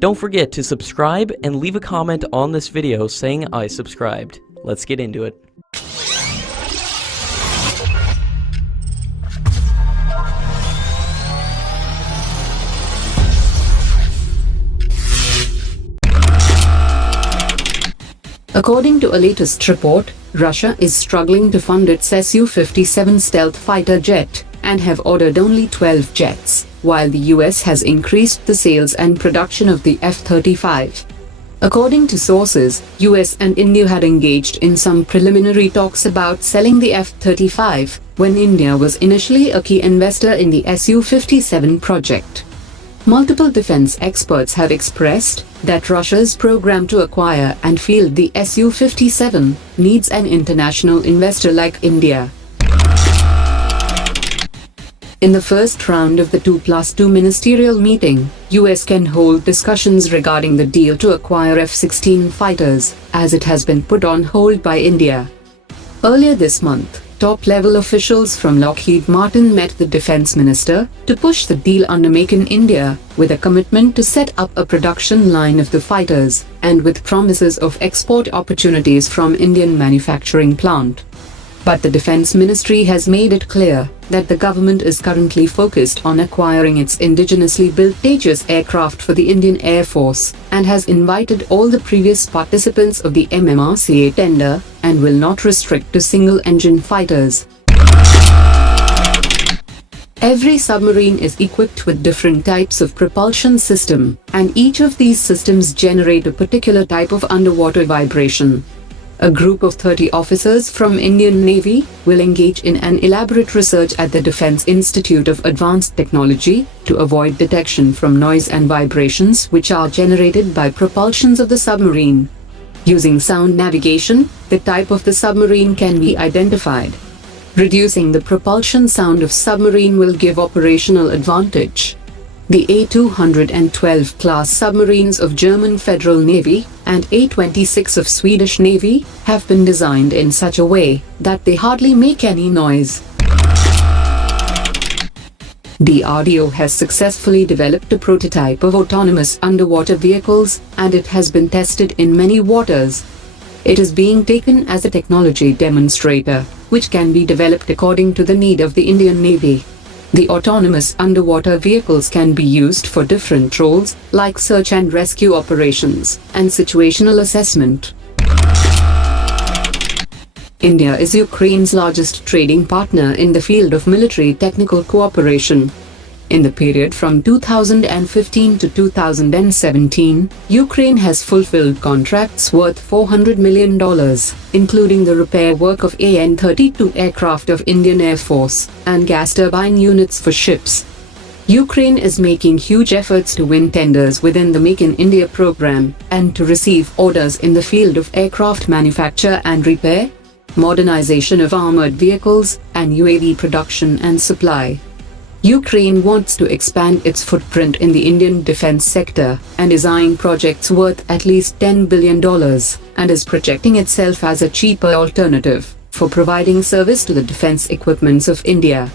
Don't forget to subscribe and leave a comment on this video saying I subscribed. Let's get into it. According to a latest report, Russia is struggling to fund its SU-57 stealth fighter jet and have ordered only 12 jets, while the US has increased the sales and production of the F-35. According to sources, US and India had engaged in some preliminary talks about selling the F-35 when India was initially a key investor in the SU-57 project. Multiple defense experts have expressed that Russia's program to acquire and field the SU-57 needs an international investor like India. In the first round of the 2+2 ministerial meeting, US can hold discussions regarding the deal to acquire F-16 fighters, as it has been put on hold by India. Earlier this month, top-level officials from Lockheed Martin met the defense minister to push the deal under Make in India, with a commitment to set up a production line of the fighters, and with promises of export opportunities from Indian manufacturing plant. But the Defense Ministry has made it clear that the government is currently focused on acquiring its indigenously built Tejas aircraft for the Indian Air Force, and has invited all the previous participants of the MMRCA tender, and will not restrict to single-engine fighters. Every submarine is equipped with different types of propulsion system, and each of these systems generate a particular type of underwater vibration. A group of 30 officers from Indian Navy will engage in an elaborate research at the Defense Institute of Advanced Technology to avoid detection from noise and vibrations which are generated by propulsions of the submarine. Using sound navigation, the type of the submarine can be identified. Reducing the propulsion sound of submarine will give operational advantage. The A-212 class submarines of German Federal Navy and A-26 of Swedish Navy have been designed in such a way that they hardly make any noise. DRDO has successfully developed a prototype of autonomous underwater vehicles, and it has been tested in many waters. It is being taken as a technology demonstrator, which can be developed according to the need of the Indian Navy. The autonomous underwater vehicles can be used for different roles, like search and rescue operations, and situational assessment. India is Ukraine's largest trading partner in the field of military technical cooperation. In the period from 2015 to 2017, Ukraine has fulfilled contracts worth $400 million, including the repair work of AN-32 aircraft of Indian Air Force and gas turbine units for ships. Ukraine is making huge efforts to win tenders within the Make in India program and to receive orders in the field of aircraft manufacture and repair, modernization of armored vehicles, and UAV production and supply. Ukraine wants to expand its footprint in the Indian defense sector and is eyeing projects worth at least $10 billion, and is projecting itself as a cheaper alternative for providing service to the defense equipments of India.